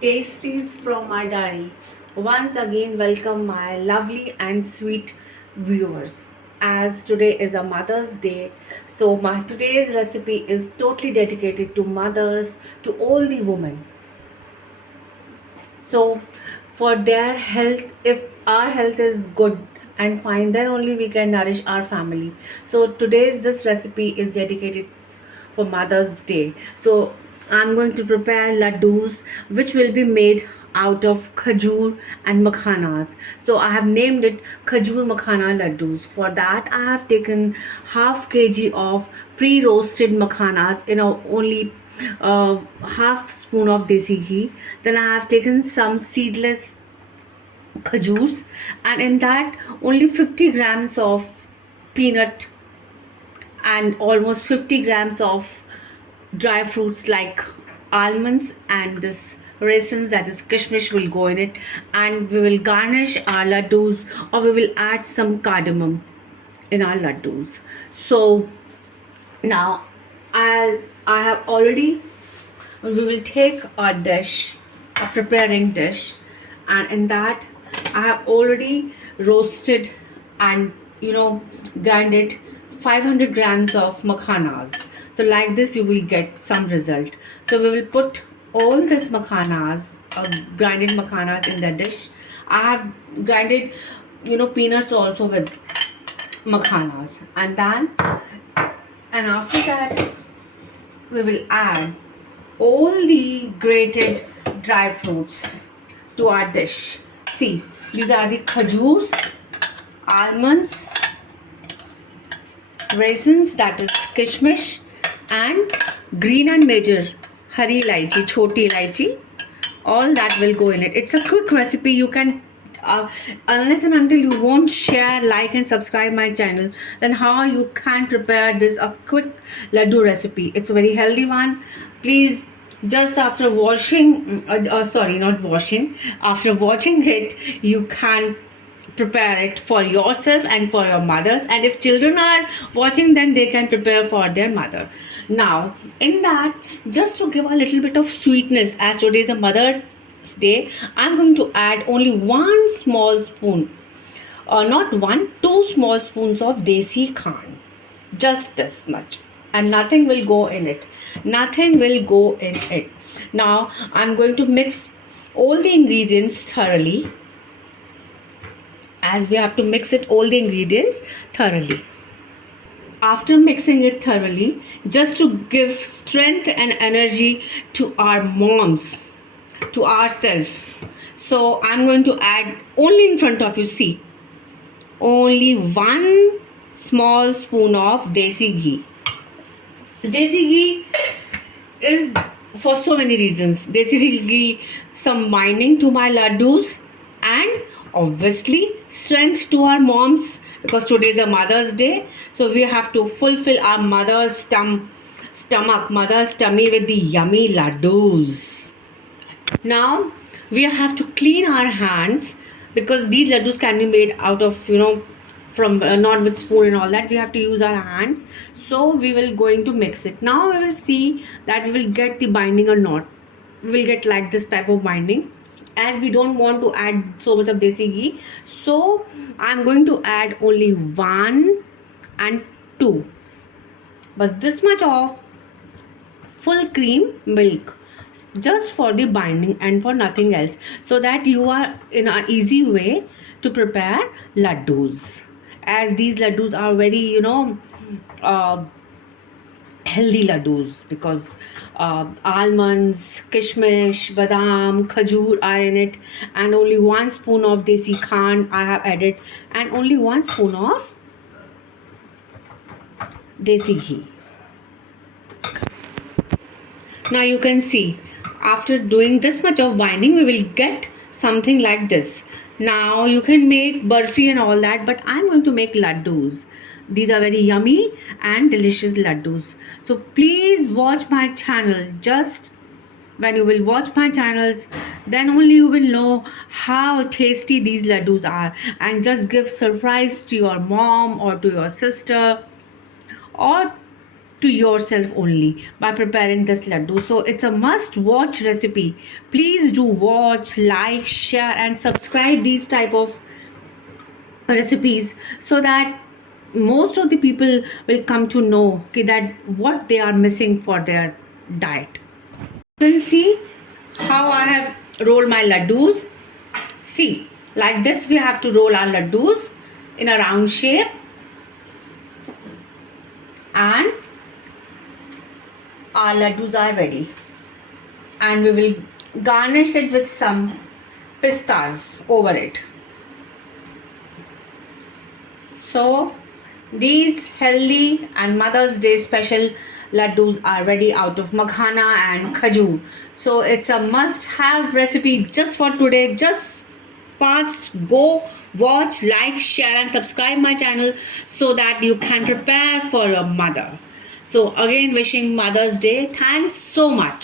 Tasties from my diary. Once again, welcome my lovely and sweet viewers. As today is a Mother's Day, so my today's recipe is totally dedicated to mothers, to all the women. So, for their health, if our health is good and fine, then only we can nourish our family. So, today's this recipe is dedicated for Mother's Day. So, I'm going to prepare laddus which will be made out of khajur and makhanas. So I have named it khajur makhana laddus. For that I have taken half kg of pre-roasted makhanas in only half spoon of desi ghee. Then I have taken some seedless khajurs, and in that only 50 grams of peanut and almost 50 grams of dry fruits like almonds and this raisins, that is kishmish, will go in it, and we will garnish our laddus, or we will add some cardamom in our laddus. So now, as I have already, we will take a dish, a preparing dish, and in that I have already roasted and grinded 500 grams of makhanas. So like this you will get some result. So we will put all this makhanas, grinded makhanas, in the dish. I have grinded peanuts also with makhanas, and after that we will add all the grated dry fruits to our dish. See, these are the khajurs, almonds, raisins, that is kishmish, and green and major hari elaichi, choti elaichi. All that will go in it. It's a quick recipe. You can unless and until you won't share, like, and subscribe my channel, then how you can prepare this a quick laddu recipe. It's a very healthy one. Please, just after washing, sorry, not washing, after watching it, you can prepare it for yourself and for your mothers, and if children are watching, then they can prepare for their mother. Now in that, just to give a little bit of sweetness, as today is a Mother's Day, I'm going to add only one small spoon, not one, two small spoons of desi khan, just this much, and nothing will go in it, nothing will go in it. Now I'm going to mix all the ingredients thoroughly, as we have to mix it all the ingredients thoroughly. After mixing it thoroughly, just to give strength and energy to our moms, to ourselves, so I'm going to add only in front of you, see, only one small spoon of desi ghee. Desi ghee is for so many reasons. Desi ghee, some binding to my laddus, and obviously strength to our moms, because today is a Mother's Day, so we have to fulfill our mother's stomach, mother's tummy with the yummy laddus. Now we have to clean our hands, because these laddus can be made out of from not with spoon and all that. We have to use our hands. So we will going to mix it. Now we will see that we will get the binding or not. We will get like this type of binding, as we don't want to add so much of desi ghee. So I'm going to add only 1 and 2, but this much of full cream milk, just for the binding and for nothing else, so that you are in an easy way to prepare laddus, as these laddus are very uh, healthy laddus, because almonds, kishmish, badam, khajur are in it, and only 1 spoon of desi khan I have added, and only 1 spoon of desi ghee. Now you can see, after doing this much of binding, we will get something like this. Now you can make burfi and all that, but I'm going to make laddus. These are very yummy and delicious laddus. So please watch my channel. Just when you will watch my channels, then only you will know how tasty these laddus are, and just give surprise to your mom or to your sister, or to yourself only by preparing this laddu. So it's a must watch recipe. Please do watch, like, share and subscribe these type of recipes, so that most of the people will come to know that what they are missing for their diet. You can see how I have rolled my laddus. See, like this we have to roll our laddus in a round shape, and our laddus are ready, and we will garnish it with some pistas over it. So these healthy and Mother's Day special laddus are ready out of makhana and khajur. So it's a must have recipe just for today. Just fast go watch, like, share and subscribe my channel so that you can prepare for your mother. So again, wishing Mother's Day. Thanks so much.